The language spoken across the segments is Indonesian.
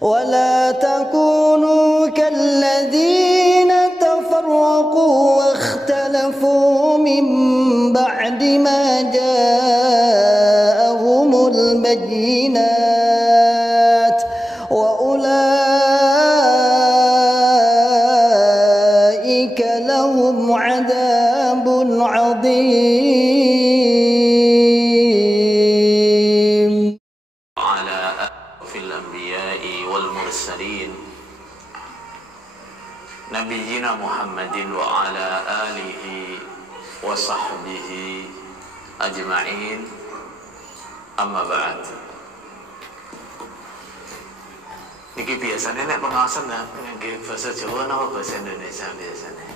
ولا تكونوا كالذين تفرقوا واختلفوا من بعد ما جاءهم البينات وأولئك لهم عذاب عظيم. على أشرف الأنبياء والمرسلين نبينا محمد وعلى آله وصحبه أجمعين. Amma ba'd. Niki biasanya nek pengawasan ngangge bahasa Jawa napa bahasa Indonesia biasanya?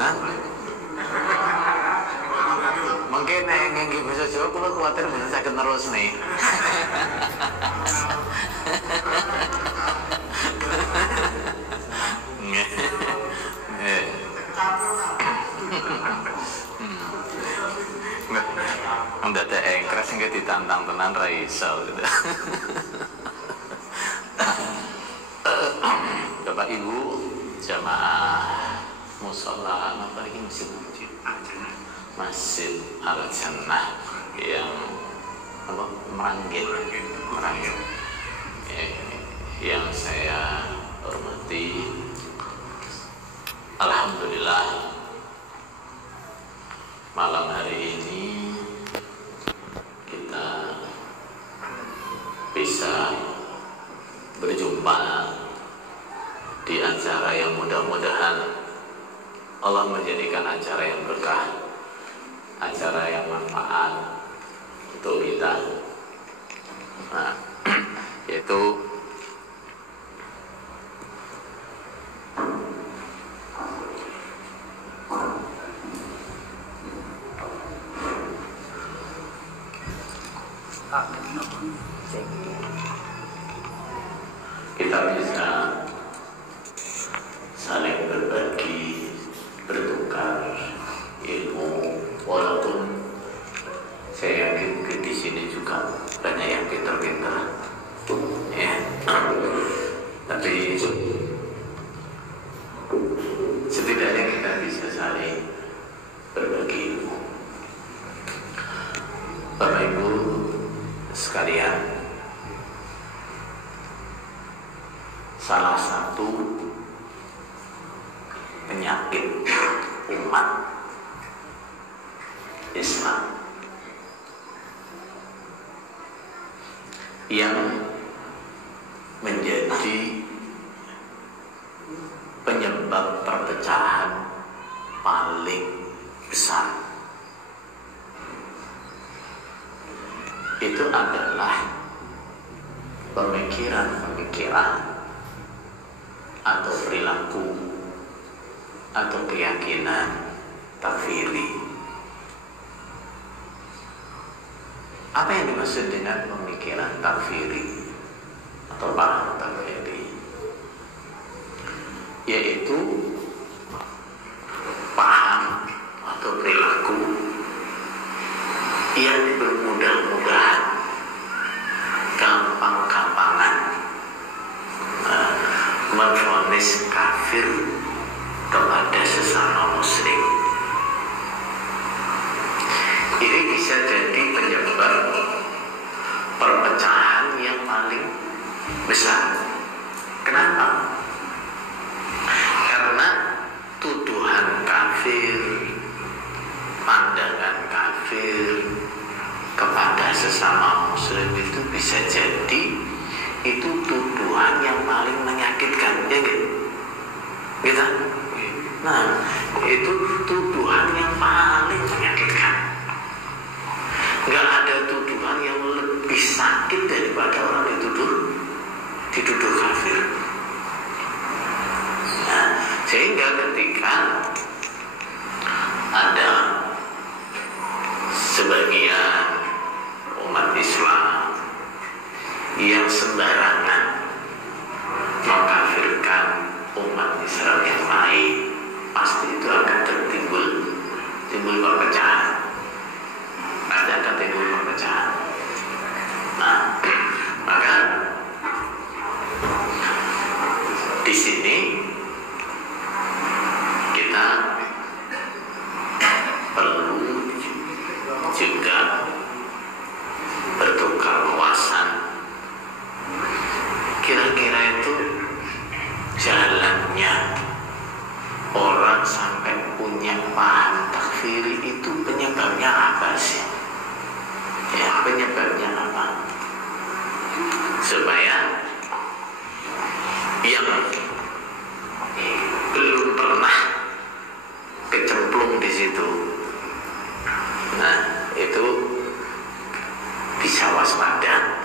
Nah? Mungkin nek ngangge bahasa Jawa kula kuwatir mboten saged nerusne. Mendadak engkres nggak ditantang tenan ra iso gitu. Bapak Ibu jamaah mushola apa lagi Masjid Al-Jannah yang apa Meranggen yang saya hormati, alhamdulillah malam hari ini kita bisa berjumpa di acara yang mudah-mudahan Allah menjadikan acara yang berkah, acara yang manfaat untuk kita. Nah, yaitu kita bisa saling berbagi, bertukar ilmu, walaupun saya yakin di sini juga banyak yang pintar-pintar, ya. Tapi setidaknya kita bisa saling berbagi ilmu. Bapak Ibu sekalian, salah satu penyakit umat Islam yang menjadi penyebab perpecahan paling besar itu adalah pemikiran-pemikiran atau perilaku atau keyakinan takfiri. Apa yang dimaksud dengan pemikiran takfiri atau paham takfiri? Yaitu paham atau perilaku yang bermudah-mudahan, gampang-gampangan menvonis kafir kepada sesama muslim. Ini bisa jadi penyebab perpecahan yang paling besar. Kenapa? Karena tuduhan kafir, pandangan kafir kepada sesama muslim itu bisa jadi itu tuduhan yang paling menyakitkan, ya kan? Gitu? Nah, itu tuduhan yang paling menyakitkan. Gak ada tuduhan yang lebih sakit daripada orang dituduh kafir. Nah, sehingga ketika ada sebagian umat Islam yang sembarangan mengkafirkan umat Islam yang lain, pasti itu akan timbul perpecahan. Pasti akan timbul perpecahan. Nah, maka supaya yang belum pernah kecemplung di situ, nah itu bisa waspada,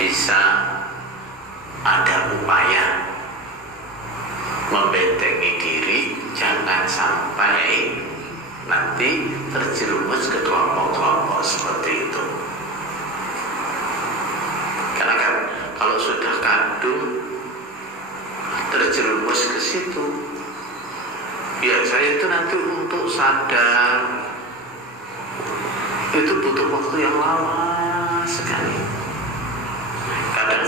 bisa ada upaya membentengi diri, jangan sampai nanti terjerumus ke kelompok-kelompok seperti itu. Karena kan kalau sudah kadung terjerumus ke situ, biasanya itu nanti untuk sadar itu butuh waktu yang lama sekali. Kadang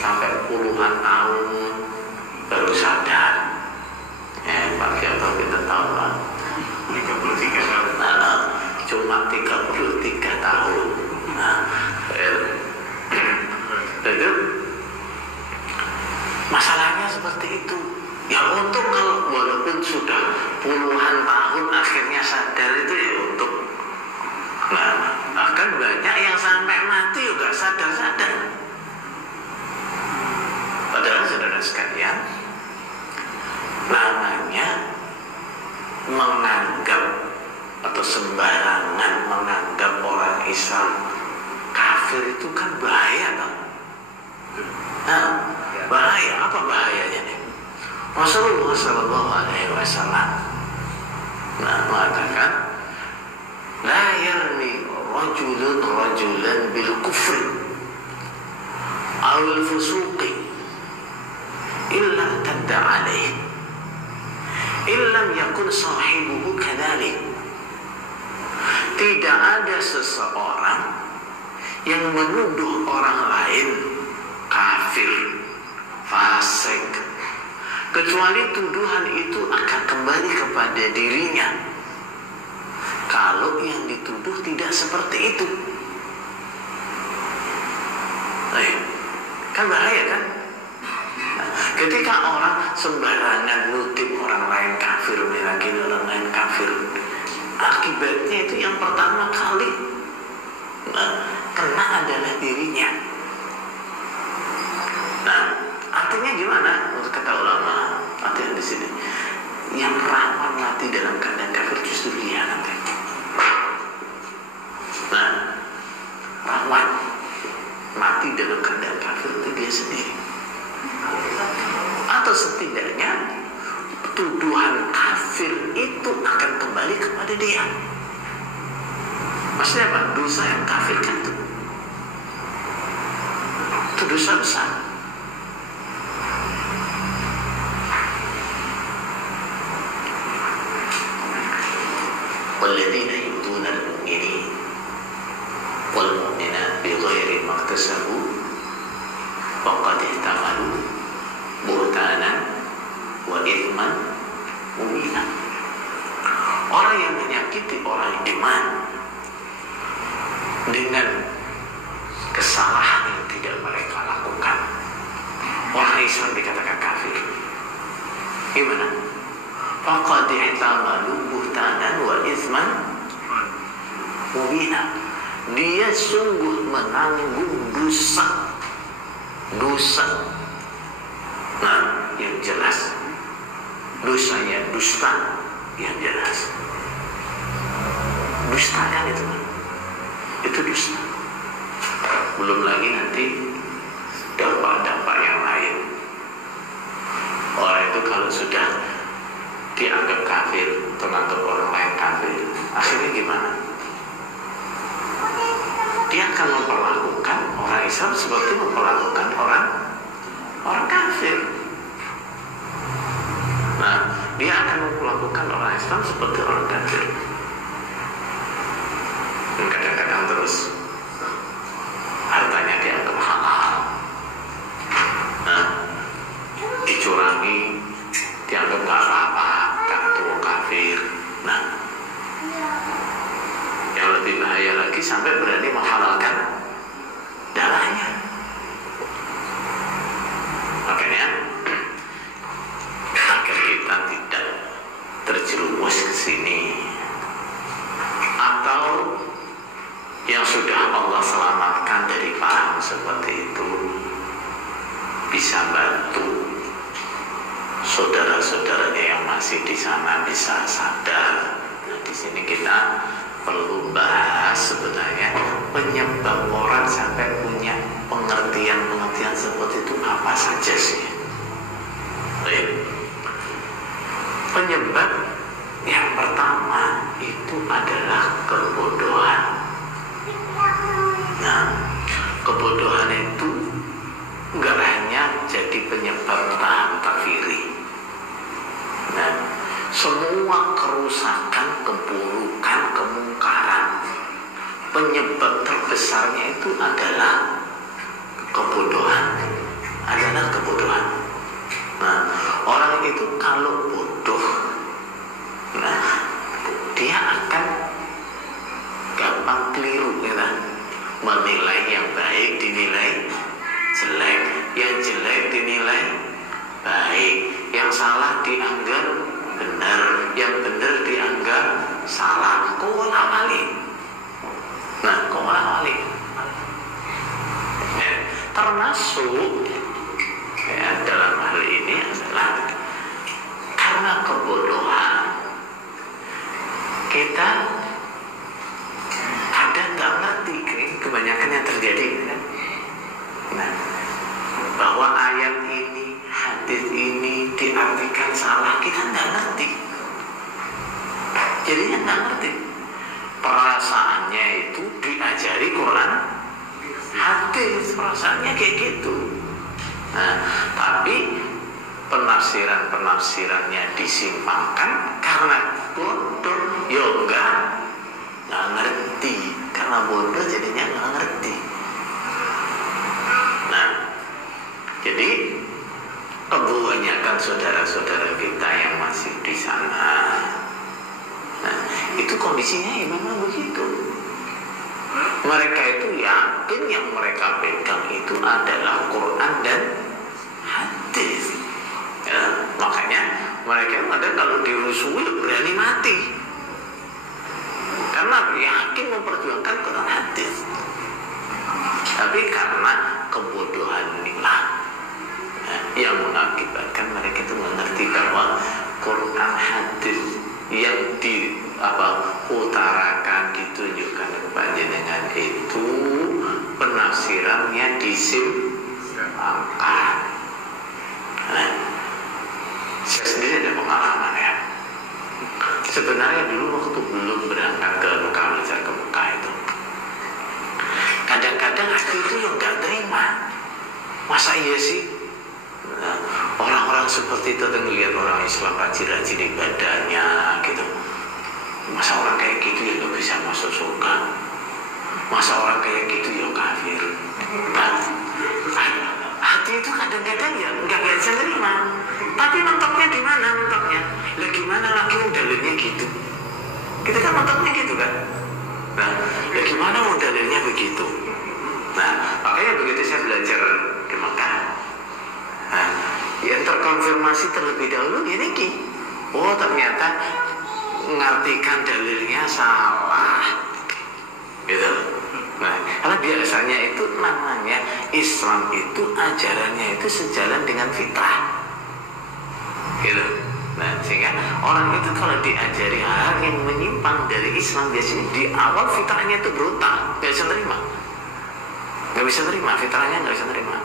sampai puluhan tahun baru sadar. Pak Kiai kita tahu lah, 33 tahun. Cuma 33 tahun. Itu masalahnya seperti itu. Ya untung kalau walaupun sudah puluhan tahun akhirnya sadar itu ya untung. Nah, bahkan banyak yang sampai mati juga sadar-sadar. Padahal saudara sekalian, namanya menganggap atau sembarangan menganggap orang Islam kafir itu kan bahaya kan? Nah, bahaya, apa bahayanya nih? Rasulullah Sallallahu Alaihi Wasallam mengatakan, la yarmi rajulan bil kufri awil fusuqi illa tadda alaih illam yakun sahibuhu kadhalik. Tidak ada seseorang yang menuduh orang lain kafir, fasik, kecuali tuduhan itu akan kembali kepada dirinya kalau yang dituduh tidak seperti itu. Kan bahaya kan? Ketika orang sembarangan nutip orang lain kafir, meyakini orang lain kafir, akibatnya itu yang pertama kali kena adalah dirinya. Nah, artinya gimana? Untuk kata ulama, artinya di sini, yang rawan mati dalam keadaan kafir justru dia nanti. Nah, rawan mati dalam keadaan kafir itu dia sendiri. Atau setidaknya tuduhan kafir itu akan kembali kepada dia. Maksudnya apa? Dosa yang kafir kan itu dosa besar. Walladzina yu'tuna al-mu'minina wal mu'minat bighairi maktasabu faqad ihtamalu buhtanan wa ithman mubina. Orang yang menyakiti orang iman dengan kesalahan yang tidak mereka lakukan, orang Islam dikatakan kafir. Gimana? Faqad ihtamalu buhtanan wa ithman mubina. Dia sungguh menanggung dosa yang jelas, dosanya dusta yang jelas. Dusta kan itu dusta. Belum lagi nanti dampak-dampak yang lain. Orang itu kalau sudah dianggap kafir, menganggap orang lain kafir, akhirnya gimana? Dia akan memperlakukan orang Islam seperti memperlakukan orang kafir. Nah, dia akan memperlakukan orang Islam seperti orang kafir. Dan kadang-kadang terus hartanya dianggap halal. Nah, dicurangi dianggap gak apa-apa, kafir. Nah, yang lebih bahaya lagi sampai berani menghalalkan darahnya. Makanya agar kita tidak terjerumus ke sini, orang seperti itu bisa bantu saudara-saudaranya yang masih di sana bisa sadar. Nah, di sini kita perlu bahas sebenarnya penyebab orang sampai punya pengertian seperti itu apa saja sih. Baik. Penyebab yang pertama itu adalah kebodohan. Nah, kebodohan itu enggak hanya jadi penyebab takfiri. Nah, semua kerusakan, keburukan, kemungkaran, penyebab terbesarnya itu adalah kebodohan. Nah, orang itu kalau bodoh, nah, dia akan gampang keliru, ya kan? Menilai yang baik dinilai jelek, yang jelek dinilai baik, yang salah dianggap benar, yang benar dianggap salah. Kola-kali. Nah, kola-kali. Ya, termasuk ya, dalam hal ini adalah karena kebodohan kita kadang nggak ngerti, kebanyakan yang terjadi kan? Nah, bahwa ayat ini, hadis ini diartikan salah, kita nggak ngerti. Jadinya nggak ngerti. Perasaannya itu diajari Quran, hadis, perasaannya kayak gitu. Nah, tapi penafsirannya disimpangkan karena bodoh. Nggak ngerti. Karena bodoh jadinya nggak ngerti. Nah, jadi kebanyakan saudara-saudara kita yang masih di sana, nah, itu kondisinya ya memang begitu. Mereka itu yakin yang mereka pegang itu adalah Quran dan hadis. Ya, makanya mereka ada kalau dirusui berani mati karena yakin memperjuangkan Quran hadis. Tapi karena kebodohan inilah yang mengakibatkan mereka itu mengerti bahwa Quran hadis yang utarakan, ditunjukkan kepada jenengan itu penafsirannya disimpangkan. Nah, saya sendiri ada pengalaman ya. Sebenarnya dulu waktu belum berangkat ke Mekah, belajar ke Mekah itu, kadang-kadang hati itu yang nggak terima. Masa iya sih? Nah, orang-orang seperti itu ngelihat orang Islam rajin-rajin ibadahnya gitu. Masa orang kayak gitu ya nggak bisa masuk surga? Masa orang kayak gitu ya kafir? Nah, hati itu kadang-kadang ya nggak bisa terima. Tapi mentoknya di mana mentoknya? Lah gimana lagi dalilnya gitu? Kita kan mentoknya gitu kan? Nah, lah gimana dalilnya begitu? Nah, makanya begitu saya belajar ke Mekah, nah, yang terkonfirmasi terlebih dahulu ini ki, oh ternyata ngartikan dalilnya salah, gitu. Nah, karena biasanya itu namanya Islam itu ajarannya itu sejalan dengan fitrah, gitu. Nah, sehingga orang itu kalau diajari hal yang menyimpang dari Islam biasanya di awal fitrahnya itu brutal, nggak bisa terima, fitrahnya nggak bisa terima.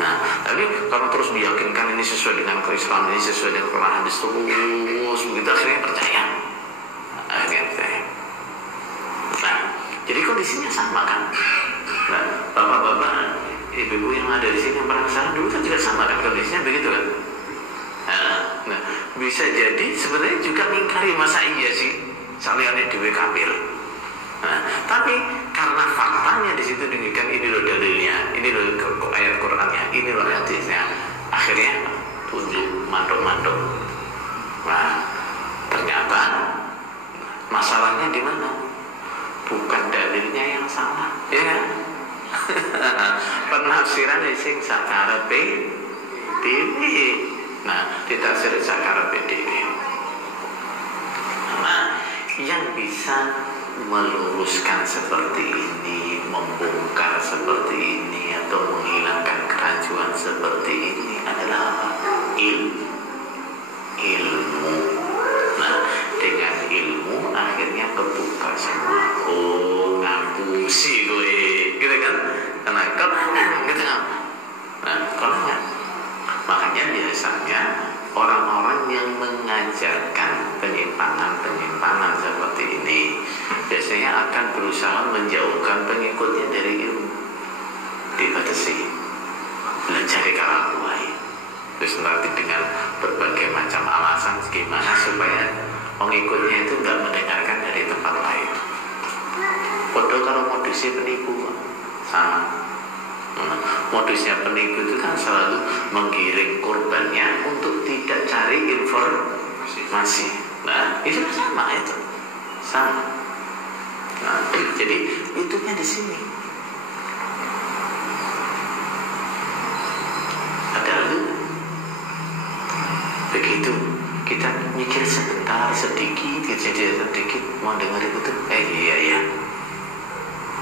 Nah, tapi kalau terus diyakinkan ini sesuai dengan keislaman, ini sesuai dengan Quran hadis, terus begitu akhirnya percaya. Nah, jadi kondisinya sama kan. Nah, bapak-bapak, ibu-ibu yang ada di sini yang pernah kesana dulu kan juga sama kan kondisinya begitu kan. Nah, bisa jadi sebenarnya juga mengingkari masa iya sih saliannya dewe kafir. Nah, tapi karena faktanya di situ demikian, ini loh dalilnya, ini loh ayat Qurannya, ini loh hadisnya, akhirnya tunduk mandok-mandok. Nah, ternyata masalahnya di mana? Bukan dalilnya yang salah, ya kan? Penafsiran sing sakarepe dhewe. Nah, ditafsir sakarepe dhewe. Nah, yang bisa meluruskan seperti ini, membongkar seperti ini, atau menghilangkan kerancuan seperti ini adalah apa? Ilmu. Nah, dengan ilmu akhirnya kebuka semua. Oh, ngapusi gue, gitu kan? Karena kelangan, gitu kan? Nah, kelangan. Makanya biasanya orang-orang yang mengajarkan penyimpangan seperti ini biasanya akan berusaha menjauhkan pengikutnya dari ilmu. Dibatasi, belajar karawai, terus nanti dengan berbagai macam alasan gimana supaya pengikutnya itu nggak mendengarkan dari tempat lain. Padahal kalau modusnya penipu sama. Modusnya penipu itu kan selalu menggiring korbannya untuk tidak cari informasi. Nah, itu sama itu. Sama. Nah, jadi itunya di sini. Padahal begitu kita mikir sebentar, sedikit, kejadian sedikit, mau dengar itu, iya.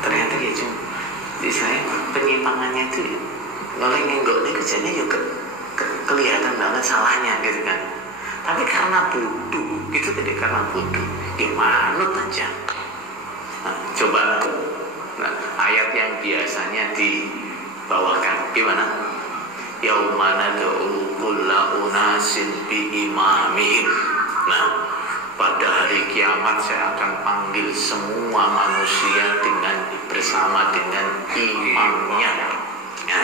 Ternyata ya cuma istilahnya penyimpangannya itu oleh ngenggok ini kerjanya juga kelihatan banget salahnya gitu kan. Tapi karena bodoh gitu, jadi karena bodoh ya manut aja. Nah, coba ayat yang biasanya dibawakan gimana? Yaumana da'u kulla unasin bi imamihim. Nah, pada hari kiamat saya akan panggil semua manusia bersama dengan imamnya. Ya.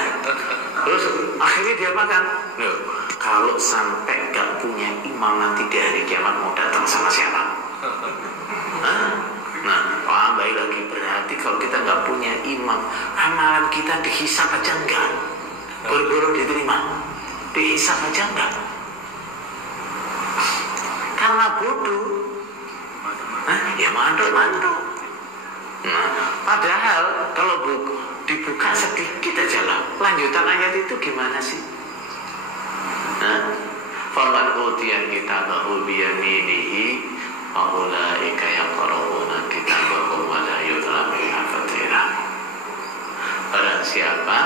Terus akhirnya dia makan. Loh, kalau sampai gak punya imam nanti di hari kiamat mau datang sama siapa? Nah, baik lagi berarti kalau kita gak punya imam, amalan kita dihisap aja enggak? Buru-buru diterima, dihisap aja enggak? Karena bodoh, ya mandul. Nah, padahal kalau dibuka sedikit aja lah, lanjutan ayat itu gimana sih? Faman utiya kitabahu biyaminihi faulaika yaqra'una kitabahum wa la yuzlamuna fatira. Barang siapa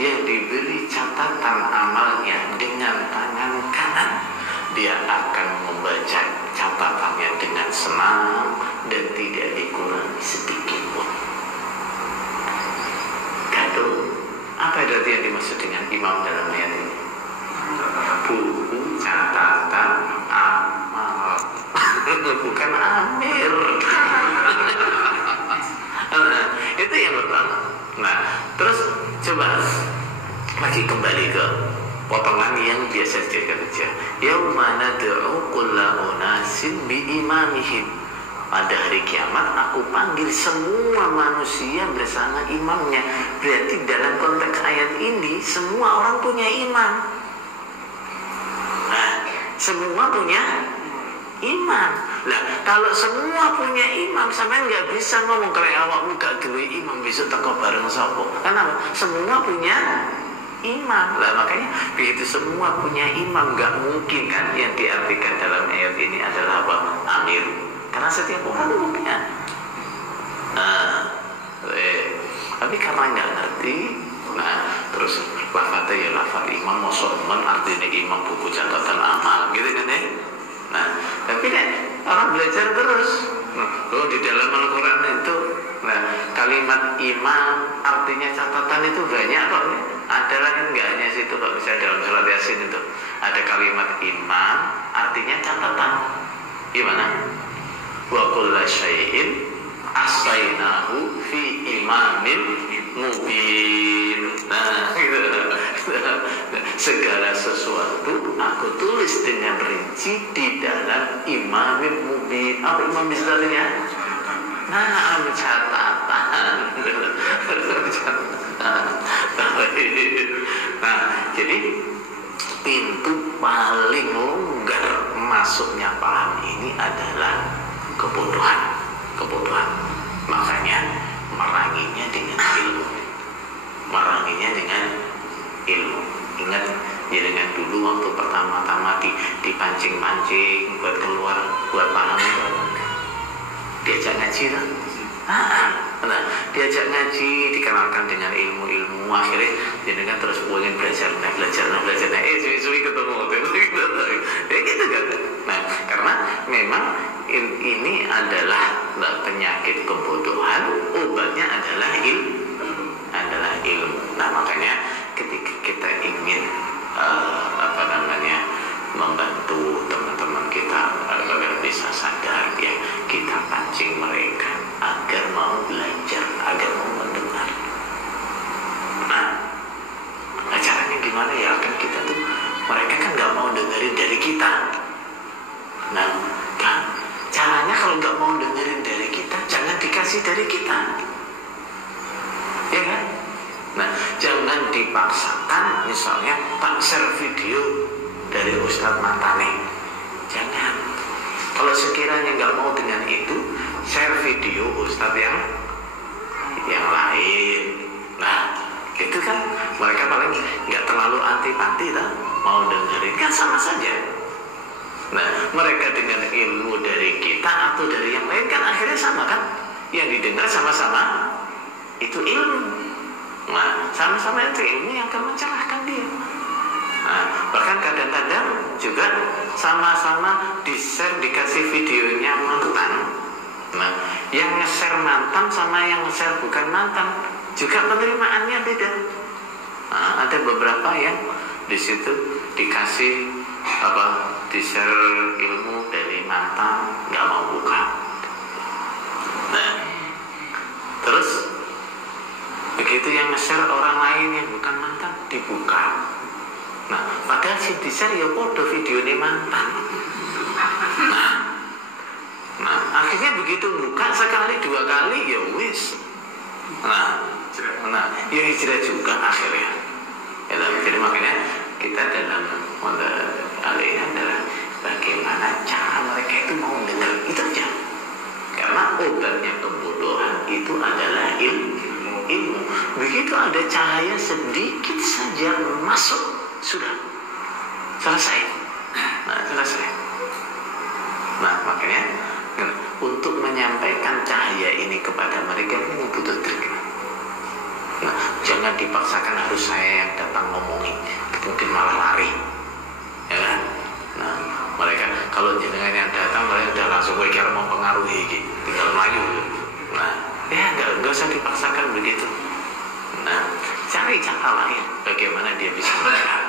yang diberi catatan amalnya dengan tangan kanan, dia akan membaca catatannya dengan senang dan tidak dikurangi sedikit pun. Kado, apa berarti yang dimaksud dengan imam dalam ayat ini? Buku catatan amal, bukan amir. Nah, itu yang pertama. Nah, terus coba lagi kembali ke potongan yang biasa dia kerja. Yaumana da'u kulla unasin bi imamihim. Pada hari kiamat aku panggil semua manusia bersama imamnya. Berarti dalam konteks ayat ini semua orang punya imam. Nah, semua punya imam. Lah, kalau semua punya imam, sampean nggak bisa ngomong kayak awakmu gak duwe imam besok teko bareng sapa. Kenapa? Semua punya imam. Lah makanya begitu semua punya imam, nggak mungkin kan yang diartikan dalam ayat ini adalah apa? Amir. Karena setiap orang punya. Tapi karena nggak ngerti, terus lafadznya ya lafadz imam, mosomen artinya imam buku catatan amal, gitu kan ya? Nah, tapi kan orang belajar terus. Di dalam Al-Quran itu, kalimat imam artinya catatan itu banyak kok. Ada lagi nggak hanya situ kok, bisa dalam surat Yasin itu ada kalimat imam artinya catatan. Gimana? Wa kullu syai'in ahsaynahu fi imamin mubin. Nah, gitu. Segala sesuatu aku tulis dengan rinci di dalam imamin mubin. Apa imam istilahnya? Catatan. Nah, jadi pintu paling longgar masuknya paham ini adalah kebodohan. Makanya meranginya dengan ilmu. Ingat ya, dengan dulu waktu pertama-tama dipancing-pancing buat keluar, buat paham itu diajak ngaji lah. Nah, diajak ngaji, dikenalkan dengan ilmu-ilmu, akhirnya jenengan terus pengen belajar, suwi ketemu ya gitu kan. Nah, karena memang ini adalah penyakit kebodohan, obatnya adalah ilmu. Nah, makanya ketika kita ingin membantu teman-teman kita agar bisa sadar, ya kita pancing mereka agar mau belajar, agar mau mendengar. Nah, caranya gimana ya? Kan kita tuh, mereka kan nggak mau dengerin dari kita. Nah, kan caranya kalau nggak mau dengerin dari kita, jangan dikasih dari kita, ya kan? Nah, jangan dipaksakan, misalnya tak share video dari Ustadz Matane, jangan. Kalau sekiranya nggak mau dengan itu, share video Ustadz yang lain. Nah, itu kan mereka paling nggak terlalu antipati lah, mau dengerin kan sama saja. Nah, mereka dengan ilmu dari kita atau dari yang lain kan akhirnya sama kan, yang didengar sama-sama itu ilmu. Nah, sama-sama itu ilmu yang akan mencerahkan dia. Nah, bahkan kadang-kadang juga sama-sama di-share, dikasih videonya mantan. Nah, yang nge-share mantan sama yang nge-share bukan mantan juga penerimaannya beda. Nah, ada beberapa yang di situ dikasih di-share ilmu dari mantan, nggak mau buka. Nah, terus begitu yang nge-share orang lain yang bukan mantan dibuka. Nah, padahal si di-share ya podo videonya mantan. Nah, akhirnya begitu buka sekali dua kali ya wis. Nah, ya hijrah juga akhirnya. Ya, jadi makanya kita dalam hal ini adalah bagaimana cara mereka itu mau dengar, itu aja. Karena obatnya kebodohan itu adalah ilmu. Begitu ada cahaya sedikit saja masuk, sudah selesai. Nah, makanya untuk menyampaikan cahaya ini kepada mereka ini butuh trik. Nah, jangan dipaksakan harus saya yang datang ngomongin, mungkin malah lari, ya kan? Nah, mereka kalau jenengan yang datang mereka udah langsung kira mempengaruhi, tinggal maju. Nah, ya nggak usah dipaksakan begitu. Nah, cari cara lain bagaimana dia bisa mendengar.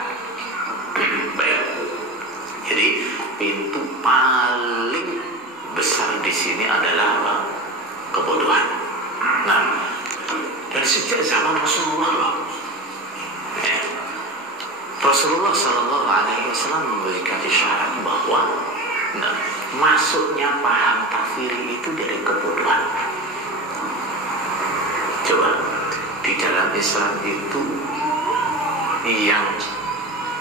Baik. Jadi pintu paling besar di sini adalah kebodohan. Nah, dan sejak zaman Rasulullah, ya, Rasulullah Shallallahu Alaihi Wasallam memberikan isyarat bahwa masuknya paham takfiri itu dari kebodohan. Coba di dalam Islam itu yang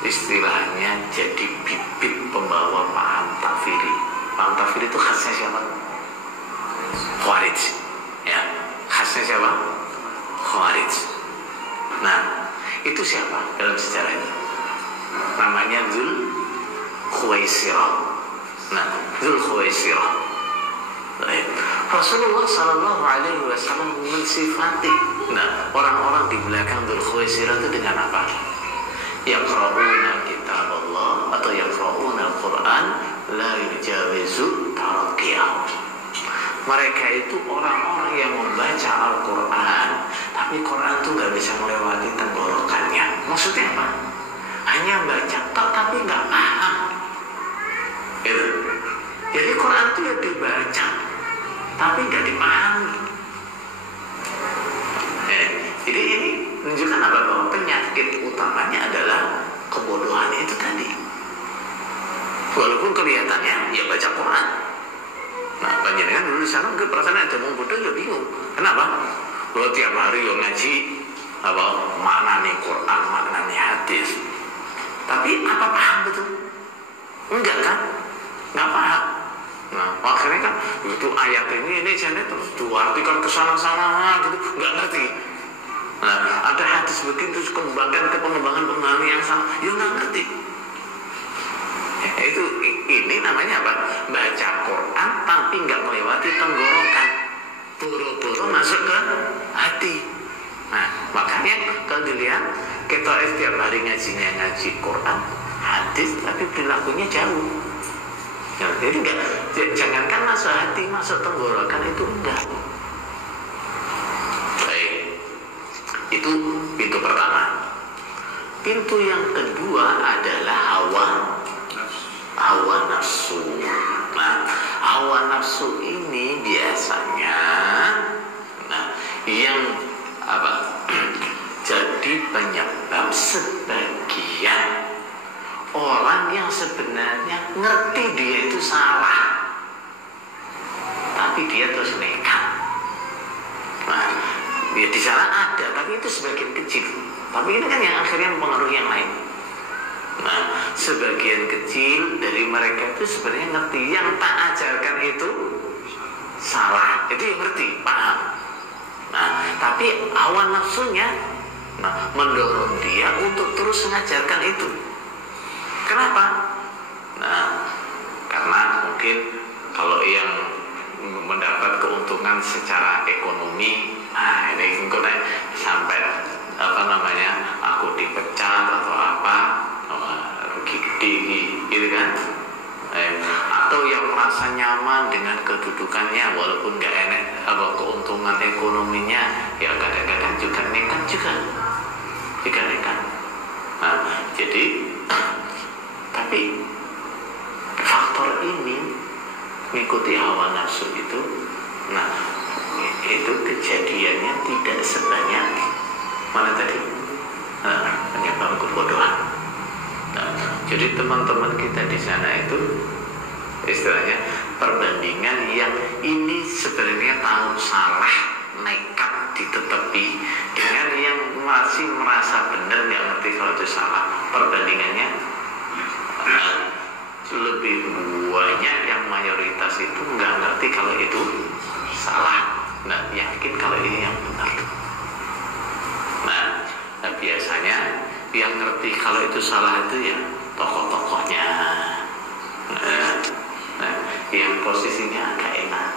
istilahnya jadi bibit pembawa paham takfiri. Paham takfiri itu khasnya siapa? Khawarij. Ya, khasnya siapa? Khawarij. Nah, itu siapa dalam sejarah itu? Namanya Dzul Khuwaisirah. Nah, Dzul Khuwaisirah. Rasulullah Sallallahu Alaihi Wasallam mensifati orang-orang di belakang Dzul Khuwaisirah itu dengan apa? Yaqra'una kitab Allah atau yaqra'una Al-Quran la yujawizu taraqiyahum. Mereka itu orang-orang yang membaca Al-Quran, tapi Quran itu gak bisa melewati tenggorokannya. Maksudnya apa? Hanya baca tok tapi gak paham. Gitu. Jadi Quran itu ya dibaca, tapi gak dipahami. Jadi ini menunjukkan apa? Bahwa penyakit utamanya adalah kebodohan itu tadi. Walaupun kelihatannya ya baca Quran. Nah, panjenengan dulu di sana mungkin perasaan ada mau bodoh ya bingung. Kenapa? Lo tiap hari yang ngaji maknanya Quran, maknanya hadis. Tapi apa paham betul? Enggak kan? Enggak paham. Nah, akhirnya kan itu ayat ini jadi terus diartikan ke sana-sana gitu, enggak ngerti. Nah, ada hadis begitu terus kembangkan ke pengembangan yang sama, ya nggak ngerti. Itu ini namanya apa? Baca Quran tapi nggak melewati tenggorokan. boro-boro masuk ke hati. Nah, makanya kalau dilihat kita setiap hari ngajinya ngaji Quran, hadis, tapi perilakunya jauh. Ya, jadi jangankan masuk hati, masuk tenggorokan itu enggak. Baik, itu pintu pertama. Pintu yang kedua adalah hawa nafsu. Nah, hawa nafsu ini biasanya, yang jadi penyebab sebagian orang yang sebenarnya ngerti dia itu salah, tapi dia terus nekat. Nah, ya di sana ada, tapi itu sebagian kecil. Tapi ini kan yang akhirnya mempengaruhi yang lain. Nah, sebagian kecil dari mereka itu sebenarnya ngerti yang tak ajarkan itu salah, itu yang ngerti, paham. Nah, tapi hawa nafsunya mendorong dia untuk terus mengajarkan itu. Kenapa? Nah, karena mungkin kalau yang mendapat keuntungan secara ekonomi, nah ini mungkin sampai aku dipecat atau apa, rugi gede gitu kan. Atau yang merasa nyaman dengan kedudukannya walaupun gak enak keuntungan ekonominya, ya kadang-kadang juga nekat juga nekat. Nah, jadi tapi faktor ini mengikuti hawa nafsu itu, nah itu kejadiannya tidak sebanyak mana tadi penyebab kebodohan. Nah, jadi teman-teman kita di sana itu istilahnya perbandingan yang ini sebenarnya tahu salah, nekat ditetepi, dengan yang masih merasa benar, nggak ngerti kalau itu salah. Perbandingannya lebih banyak yang mayoritas itu nggak ngerti kalau itu salah, nggak yakin kalau ini yang benar. Nah, biasanya yang ngerti kalau itu salah itu ya tokoh-tokohnya, yang posisinya agak enak,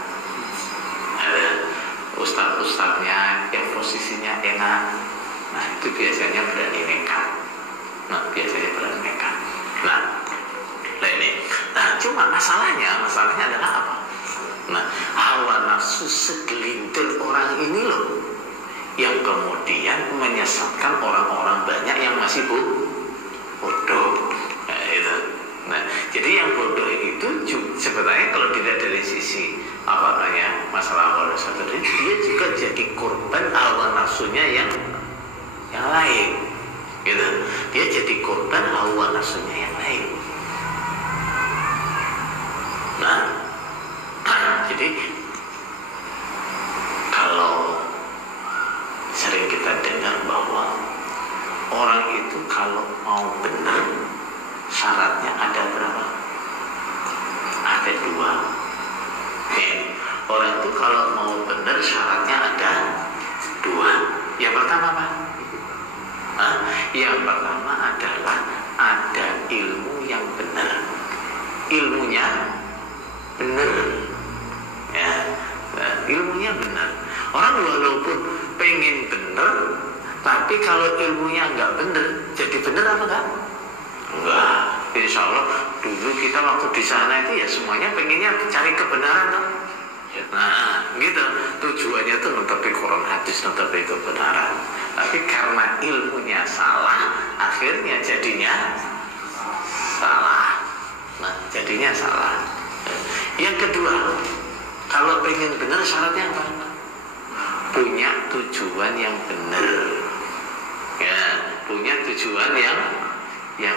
ada ustadz-ustadznya yang posisinya enak. Nah, itu biasanya berani nekat. Nah ini, cuma masalahnya adalah apa? Nah, hawa nafsu segelintir orang ini loh yang kemudian menyesatkan orang-orang banyak yang masih bodoh. Nah, itu. Nah, jadi yang bodoh itu sebenarnya kalau dilihat dari sisi masalah hawa nafsu tadi, dia juga jadi korban hawa nafsunya yang lain, gitu. Dia jadi korban hawa nafsunya yang lain. Nah, jadi kalau sering kita dengar bahwa orang itu kalau mau benar syaratnya ada berapa? Ada 2. Orang itu kalau mau benar syaratnya ada 2. Yang pertama apa? Yang pertama adalah ada ilmu yang benar. Ilmunya benar, ya. Nah, ilmunya benar. Orang walaupun pengen benar, tapi kalau ilmunya nggak benar, jadi benar apa enggak? Enggak. Insya Allah dulu kita waktu di sana itu ya semuanya pengennya cari kebenaran, kan? Nah, gitu. Tujuannya tuh nutupi Quran hadis, nutupi kebenaran. Tapi karena ilmunya salah, akhirnya jadinya salah. Nah, jadinya salah. Yang kedua, kalau pengen benar syaratnya apa? Punya tujuan yang benar. Ya, punya tujuan yang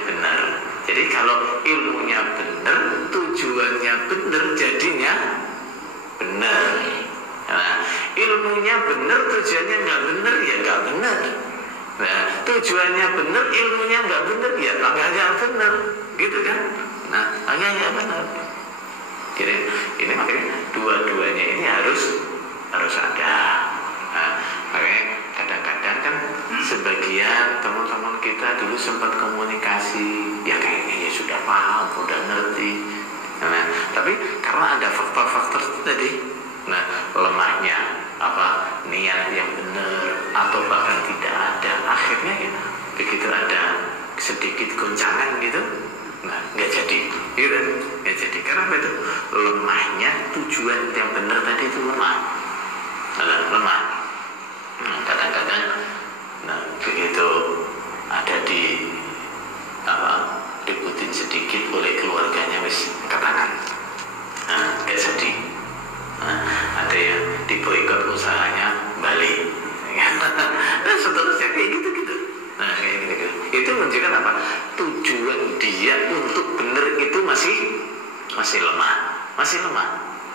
benar. Jadi kalau ilmunya benar, tujuannya benar, jadinya benar. Nah, ilmunya benar, tujuannya nggak benar, ya nggak benar. Nah, tujuannya benar, ilmunya nggak benar, ya nggak benar, gitu kan? Nah, nggak benar. Jadi ini makanya dua-duanya ini harus ada. Nah, makanya kadang-kadang kan sebagian teman-teman kita dulu sempat komunikasi, ya kayaknya ya sudah paham, udah ngerti. Nah, tapi karena ada faktor-faktor tadi, Nah, lemahnya niat yang benar atau bahkan tidak ada, akhirnya ya begitu ada sedikit goncangan gitu, nah nggak jadi, gitu, nggak jadi. Karena apa itu? Lemahnya tujuan yang benar tadi itu lemah. Nah, kadang-kadang, nah begitu ada diputin sedikit oleh keluarganya, wis ketangan, nah nggak jadi. Nah, ada yang diboikot usahanya balik, dan seterusnya kayak gitu. Nah kayak gitu. Itu menunjukkan apa? Tujuan dia untuk benar itu masih lemah.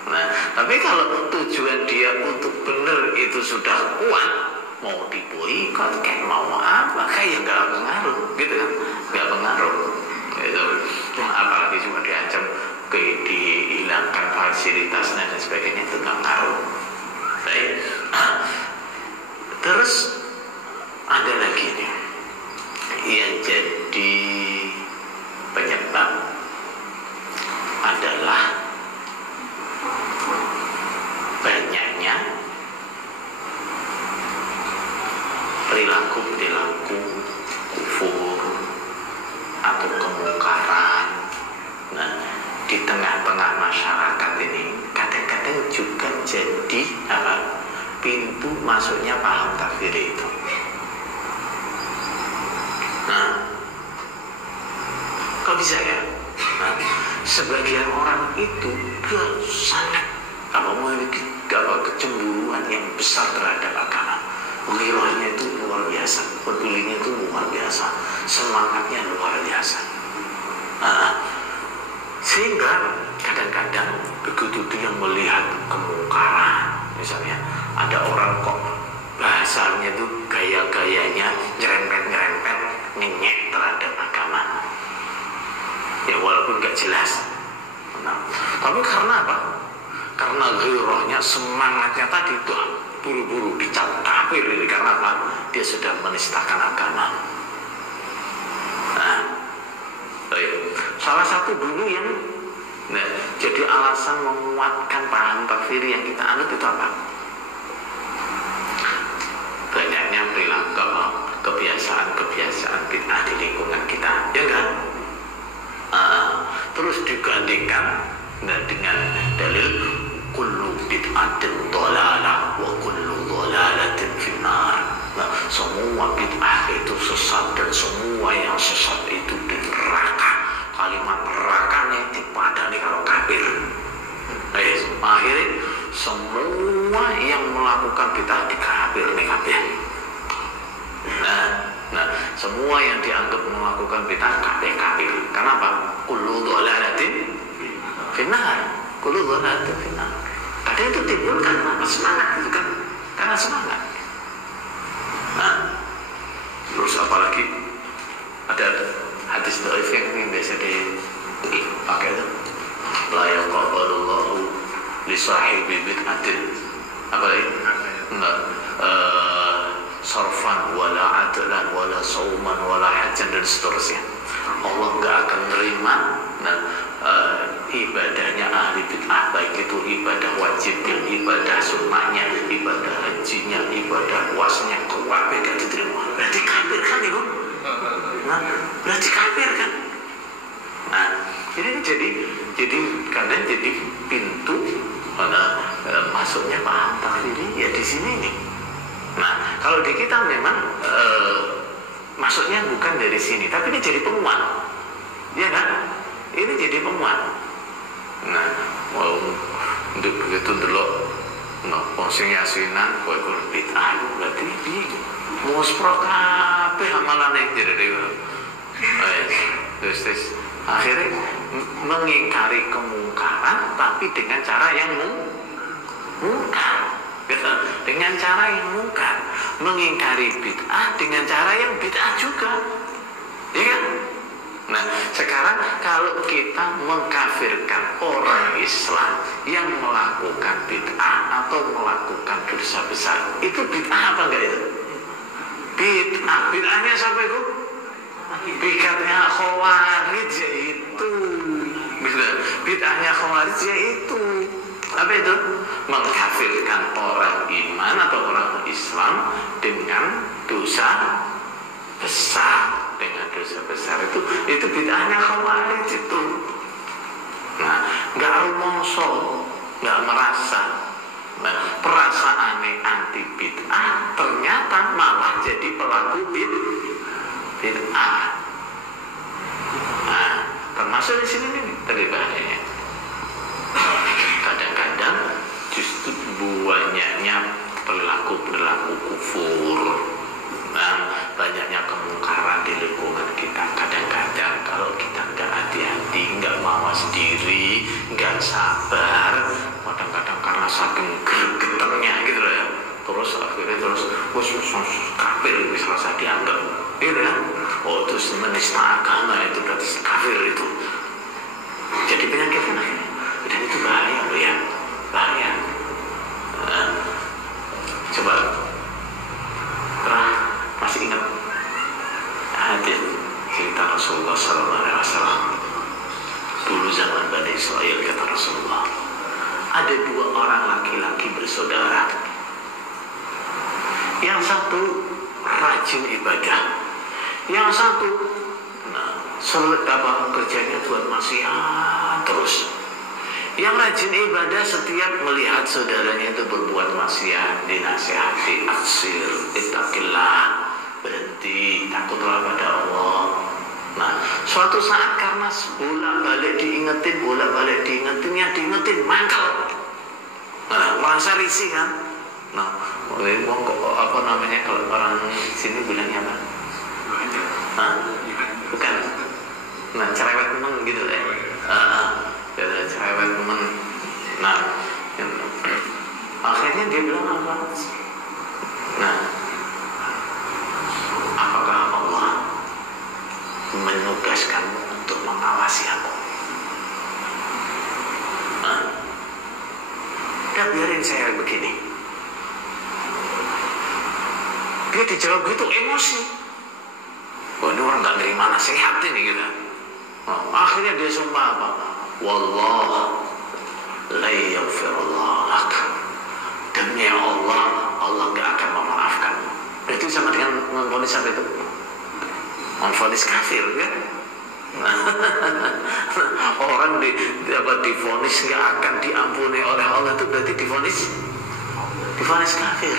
Nah, tapi kalau tujuan dia untuk benar itu sudah kuat, mau diboikot kayak mau apa, kayak nggak pengaruh, gitu kan? Nggak pengaruh. Itu apalagi cuma diancam dihilangkan fasilitasnya dan sebagainya, itu nggak ngaruh. Baik. Terus ada lagi nih yang jadi penyebab adalah banyaknya perilaku kufur atau kemungkaran. Nah, di tengah-tengah masyarakat ini kadang-kadang juga jadi pintu masuknya paham takfir itu. Nah, kok bisa ya? Nah, sebagian orang itu sangat memiliki kecemburuan yang besar terhadap agama. Ghirahnya itu luar biasa, pedulinya itu luar biasa, semangatnya luar biasa. Sehingga kadang-kadang begitu dia melihat kemungkaran, misalnya ada orang kok bahasanya itu gaya-gayanya nyerempet nyenyek terhadap agama, ya walaupun gak jelas. Nah, tapi karena apa? Karena ghirahnya, semangatnya tadi tuh buru-buru dicap kafir. Karena apa? Dia sudah menistakan agama. Nah, salah satu dulu yang jadi alasan menguatkan paham takfir yang kita anut itu apa? Banyaknya perilaku kebiasaan bid'ah di lingkungan kita, ya enggak? Terus digantikan dengan dalil kullu bid'atin dhalalah wa kullu dhalalatin finnar. Nah, semua bid'ah itu sesat dan semua yang sesat itu di neraka. Kalimat neraka nih dipadani kalau kafir. Akhirnya semua yang melakukan bid'ah di kafir nih kafir. Nah, semua yang dianggap melakukan bid'ah kafir. Kenapa? Kullu dhalalatin finnar. Kullu dhalalatin finnar. Kadang itu timbul karena apa? Semangat itu kan? Karena semangat. Nah, terus apalagi ada hadis dhaif yang biasa dipakai itu, la yaqbalullahu li sahibi bid'atin apa lagi? Sarfan wala adlan wala sauman wala hajjan dan seterusnya. Allah nggak akan menerima ibadahnya ahli bid'ah, baik itu ibadah wajibnya, ibadah sunnahnya, ibadah hajinya, ibadah puasnya, kuwabe gak diterima. Berarti kafir kan ibu? Nah, berarti kafir kan? Nah, ini jadi kadang jadi pintu masuknya paham takfir ya di sini nih. Nah, kalau di kita memang masuknya bukan dari sini, tapi ini jadi penguat, ya kan? Ini jadi penguat. Nah, mau untuk begitu dulu, posing yasinan, kue bid'ah, berarti dia mau sprok apa amalannya jadi dia. Terus akhirnya mengingkari kemungkaran, tapi dengan cara yang mungkar. Dengan cara yang mungkar, mengingkari bid'ah dengan cara yang bid'ah juga, ya kan? Nah, sekarang kalau kita mengkafirkan orang Islam yang melakukan bid'ah atau melakukan dosa besar, itu bid'ah apa enggak itu? Bid'ahnya sampai itu bid'ahnya Khawarij yaitu bid'ahnya Khawarij yaitu Apa itu? Mengkafirkan orang iman atau orang Islam dengan dosa besar. Dengan dosa besar itu bid'ahnya Khawarij itu. Nah, nggak rumongso, nggak merasa. Nah, perasaannya anti bid'ah ternyata malah jadi pelaku bid'ah. Nah, termasuk di sini nih tadi bahayanya. Kadang-kadang justru banyaknya perilaku kufur, nah, banyaknya kemungkaran di lingkungan kita. Kadang-kadang kalau kita nggak hati-hati, nggak mawas diri, nggak sabar, kadang-kadang karena saking gregetannya gitu loh ya, terus akhirnya kafir bisa rasa dianggap, gitu ya. Oh, itu menista agama, itu berarti kafir itu. Jadi penyakitnya akhirnya. Dan itu bahaya loh ya, bahaya. Nah, coba masih ingat hadis cerita Rasulullah SAW. Dulu zaman Bani Israel, kata Rasulullah, ada 2 orang laki-laki bersaudara. Yang satu rajin ibadah, yang satu kerjanya buat maksiat terus. Yang rajin ibadah setiap melihat saudaranya itu berbuat maksiat, dinasihati, aksir, ittaqillah, berhenti, takutlah pada Allah. Nah, suatu saat karena bolak-balik diingetin, yang diingetin mangkal. Nah, merasa risih kan? Nah, apa namanya kalau orang sini bilangnya apa? Hah? Bukan. Nah, cerewet temen gitu ya. Cerewet temen. Nah, akhirnya dia bilang apa? Nah, apakah Allah menugaskanmu untuk mengawasi aku? Udah biarin saya begini. Dia dijawab gitu emosi. Wah, ini orang gak nerima nasihat ini gitu. Akhirnya dia sumpah apa? Wallah la yaghfirullah lak. Demi Allah, Allah gak akan memaafkan. Itu sama dengan memvonis apa itu? Memvonis kafir kan? Orang divonis gak akan diampuni oleh Allah itu berarti divonis kafir.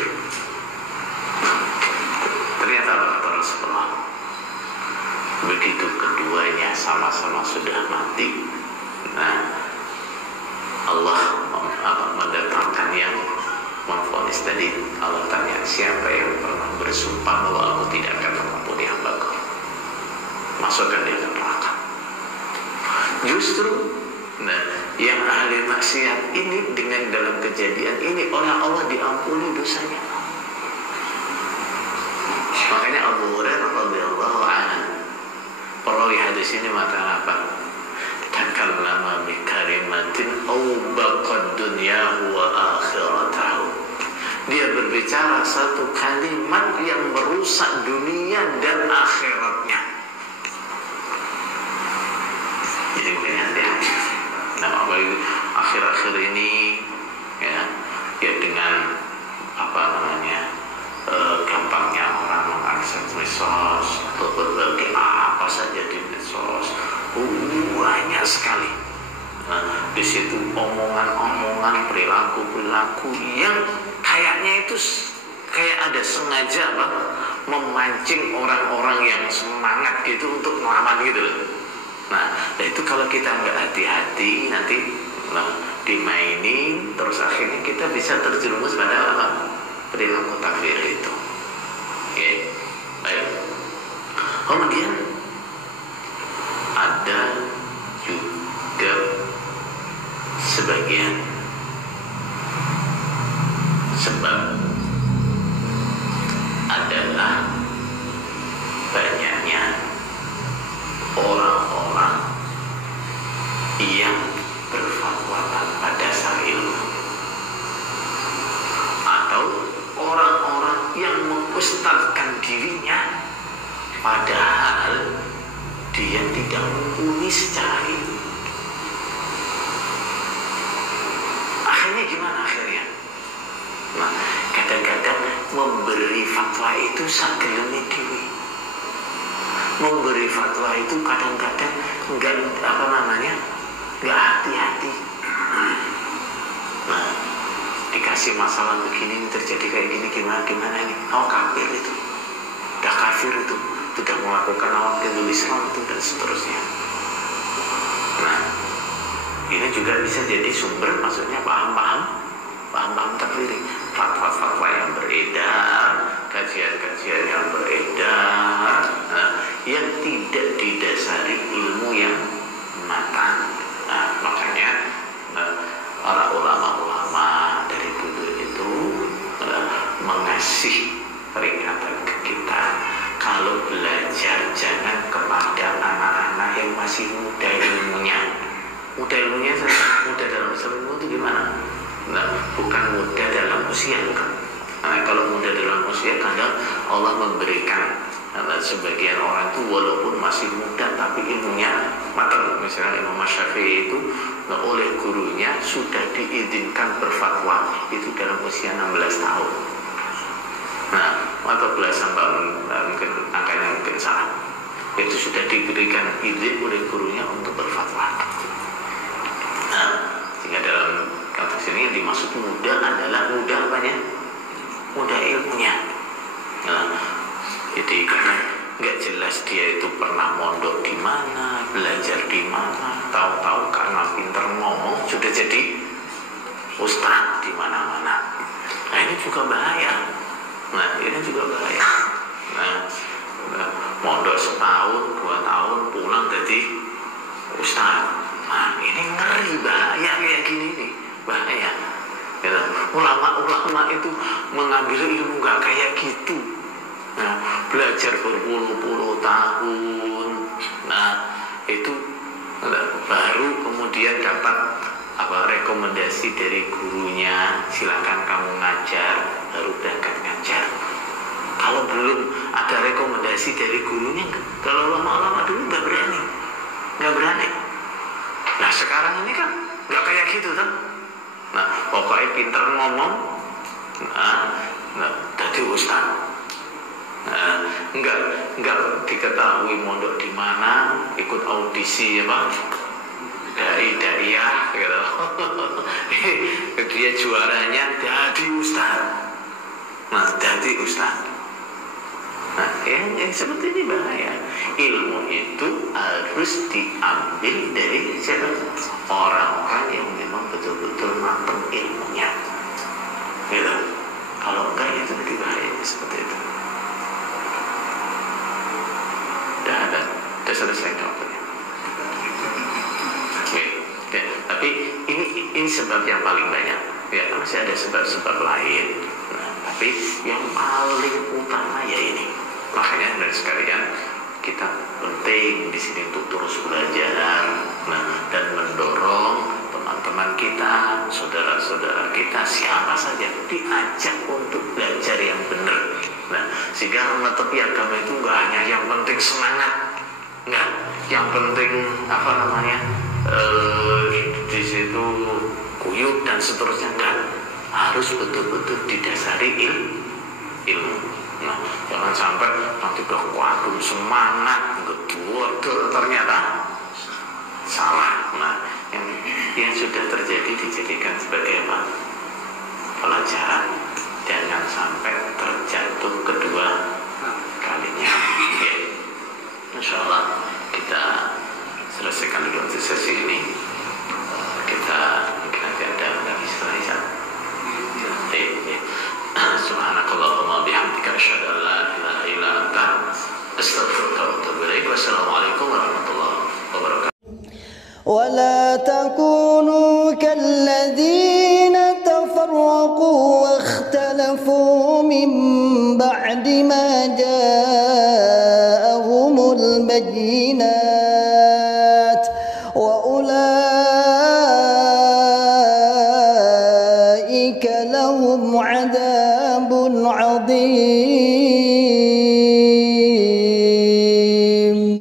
Ternyata kata Rasulullah, begitu keduanya sama-sama sudah mati, nah Allah mendatangkan yang memvonis tadi. Allah tanya, siapa yang pernah bersumpah bahwa aku tidak akan mengampuni hambaku, masukkan dia ke neraka. Justru yang ahli maksiat ini dengan dalam kejadian ini oleh Allah diampuni dosanya. Makanya Abu Hurairah radhiyallahu anhu, perawi hadis ini mengatakan apa? Takallama bi kalimatin awbaqad dunyahu wa akhiratahu. Dia berbicara satu kalimat yang merusak dunia dan akhiratnya. Jadi hati-hati. Nah, apalagi akhir-akhir ini ya dengan apa namanya gampangnya orang mengakses medsos atau berbagi apa saja di medsos, banyak sekali. Nah, di situ omongan-omongan, perilaku yang kayaknya itu kayak ada sengaja memancing orang-orang yang semangat gitu untuk melawan gitu loh. Nah, itu kalau kita nggak hati-hati nanti dimainin, terus akhirnya kita bisa terjerumus pada perilaku kafir itu. Oke, baik. Kemudian ada juga sebagian sebab adalah banyaknya orang-orang yang berfatwa tanpa dasar ilmu, atau orang-orang yang mengustadkan dirinya padahal dia tidak mumpuni secara ilmu. Akhirnya sak geleme dhewe. Memberi fatwa itu kadang-kadang enggak enggak hati-hati. Nah, dikasih masalah begini, terjadi kayak gini, gimana ini? Oh, kafir itu, udah kafir itu, sudah melakukan lawan Islam itu dan seterusnya. Nah, ini juga bisa jadi sumber, maksudnya paham terkeliru, fatwa-fatwa yang beredar, kajian-kajian yang beredar, yang tidak didasari ilmu yang matang. Nah, makanya para ulama-ulama dari dulu itu mengasih peringatan ke kita, kalau belajar jangan kepada anak-anak yang masih muda ilmunya. Muda dalam ilmu itu gimana? Nah, bukan muda dalam usia, bukan. Nah, kalau muda dalam usia kadang Allah memberikan sebagian orang itu walaupun masih muda tapi ilmunya matang. Misalnya Imam Syafi'i itu oleh gurunya sudah diizinkan berfatwa itu dalam usia 16 tahun. Nah, atau belasan tahun, mungkin angkanya mungkin salah. Itu sudah diberikan izin oleh gurunya untuk berfatwa. Nah, sehingga dalam konteks ini yang dimaksud muda adalah muda apanya? Muda ilmunya. Nah, jadi karena nggak jelas dia itu pernah mondok di mana, belajar di mana, tahu-tahu karena pinter ngomong sudah jadi ustaz di mana-mana. Nah, ini juga bahaya. Nah, mondok setahun, 2 tahun, pulang jadi ustaz. Nah, ini ngeri, bahaya kayak gini nih, bahaya. Ya, ulama-ulama itu mengambil ilmu nggak kayak gitu. Nah, belajar berpuluh-puluh tahun. Nah, itu baru kemudian dapat rekomendasi dari gurunya, silakan kamu ngajar, baru berangkat ngajar. Kalau belum ada rekomendasi dari gurunya, kalau ulama-ulama dulu nggak berani. Nah, sekarang ini kan nggak kayak gitu kan. Nah, pokoknya pinter ngomong, jadi ustaz. Enggak diketahui mondok di mana, ikut audisi daiyah gitu. Dia juaranya jadi ustaz. Nah, yang seperti ini bahaya. Ilmu itu harus diambil dari siapa? Orang-orang yang memang betul-betul matang ilmunya. Gitu. Kalau enggak itu lebih bahaya seperti itu. Udah selesai jawabannya. Oke. Tapi ini sebab yang paling banyak. Ya, masih ada sebab-sebab lain. Nah, tapi yang paling utama ya ini. Makanya dari sekalian kita penting di sini untuk terus belajar, dan mendorong teman-teman kita, saudara-saudara kita, siapa saja diajak untuk belajar yang benar. Nah, sehingga menetapi agama itu nggak hanya yang penting semangat, nggak, yang penting di situ kuyup dan seterusnya, nggak, harus betul-betul didasari ilmu. Nah, jangan sampai nanti waduh semangat gedor ternyata salah. Nah, yang sudah terjadi dijadikan sebagai pelajaran, jangan sampai terjatuh kedua kalinya. Ya, insya Allah kita selesaikan dulu untuk sesi ini. Kita mungkin nanti ada lagi setelah isya. Subhanakallahumma bihamdika asyhadu an la ilaha illa anta astaghfiruka wa atubu ilaik. Wassalamualaikum warahmatullahi wabarakatuh. ولا تكونوا كالذين تفرقوا واختلفوا من بعد ما جاءهم البينات وأولئك لهم عذاب عظيم.